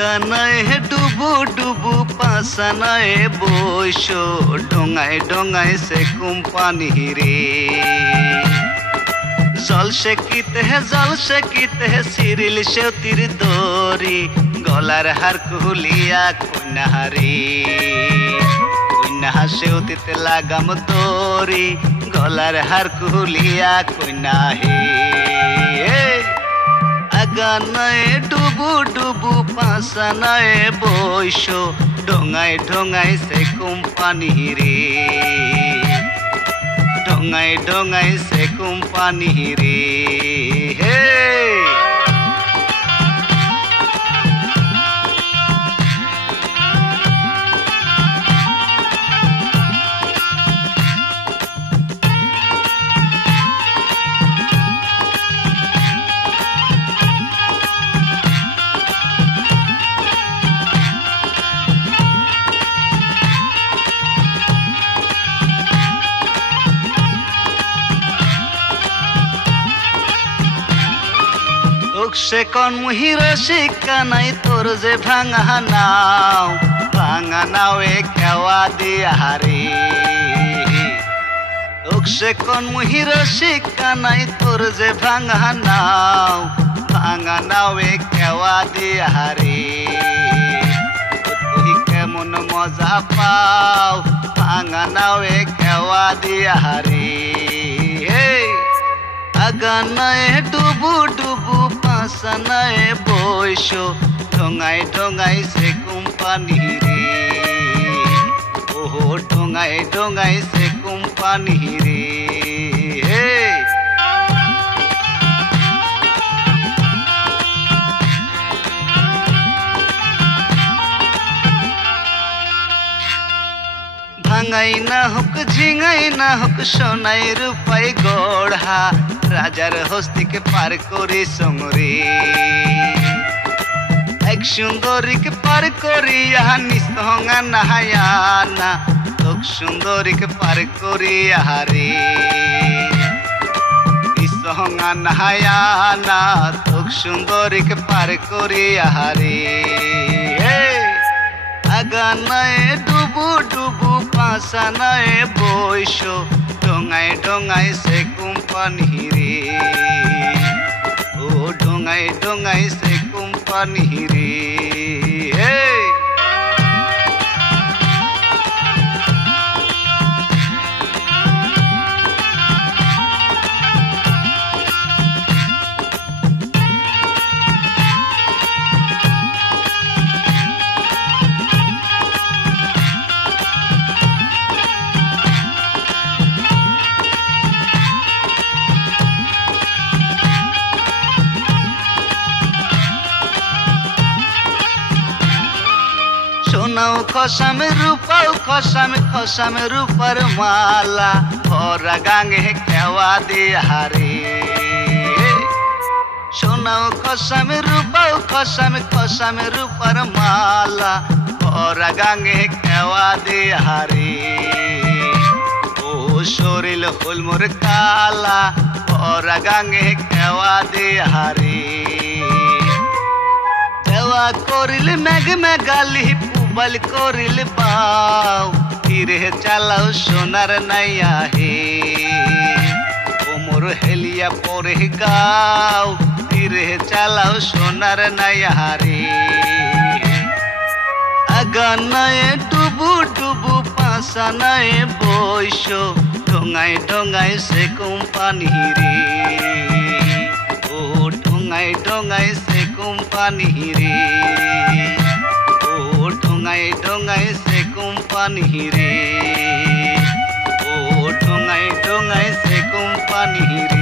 আগানায় ডুবু ডুবু পাশানায় বৈশো ডোঙায় ডোঙায় সে কোম্পানি রে জল সেকিতে হে সিরিল সেউতির দরি গলার হার কুলিয়া কন্যাহারি কন্যা সেউতিতে লাগাম দরি গলার হার কুলিয়া কন্যাহে আগানায় ডুবু ডুবু পাশানায় বৈশো ডোঙায় ডোঙায় সে কোম্পানি রে ডোঙায় ডোঙায় সে কোম্পানি রে হে সে কোন মুহির শিক্ষা নাই তোর যে ভাঙা নাও এ কেওয়া দিয়া হারে সে কোন মুহির শিক্ষা নাই তোর যে ভাঙা নাও এ কেওয়া দিয়া হারে তুই কেমন মজা পাও ভাঙা নাও এ কেওয়া দিয়া হারে আগানায় ডুবু ডুবু পাশানায় বৈশো ডোঙায় ডোঙায় সে কোম্পানি রে ওহো ডোঙায় ডোঙায় সে কোম্পানি রে ভাঙাই না হোক ঝিঙাই না হোক সোনাই রূপাই গড়া রাজার হস্তিকে পার করে সমরে এক সুন্দরীকে পার করিয়া নিস্তহঙ্গা নাহায়ানা তোক সুন্দরীকে পার করিয়া রে নিস্তহঙ্গা নাহায়ানা তোক সুন্দরীকে পার করিয়া রে আগানায় ডুবু ডুবু পাশানায় বৈশো ডোঙায় ডোঙায় সে কোম্পানি রে ও ডোঙায় ডোঙায় সে কোম্পানি রে সোনাও খসামে রূপাও খসামে রূপার মালা ভরা গাঙে কেওয়া দিয়া হারে সোনাও খসামে রূপাও খসামে রূপার মালা ভরা গাঙে কেওয়া দিয়া হারে ও শরীর হল মোর কালা ভরা গাঙে কেওয়া দিয়া হারে দেওয়া করিলে মেঘ মেঘালি পুবাল করিলে পাও তীরে চালাও সোনার নাইয়া হে ও মোর হেলিয়া পরে গাও তীরে চালাও সোনার নাইয়া রে আগানায় ডুবু ডুবু পাশানায় বৈশো ডোঙায় ডোঙায় সে কোম্পানি রে ও ডোঙায় ডোঙায় সে কোম্পানি রে ও ডোঙায় ডোঙায় সে কোম্পানি রে ও ডোঙায় ডোঙায় সে কোম্পানি রে।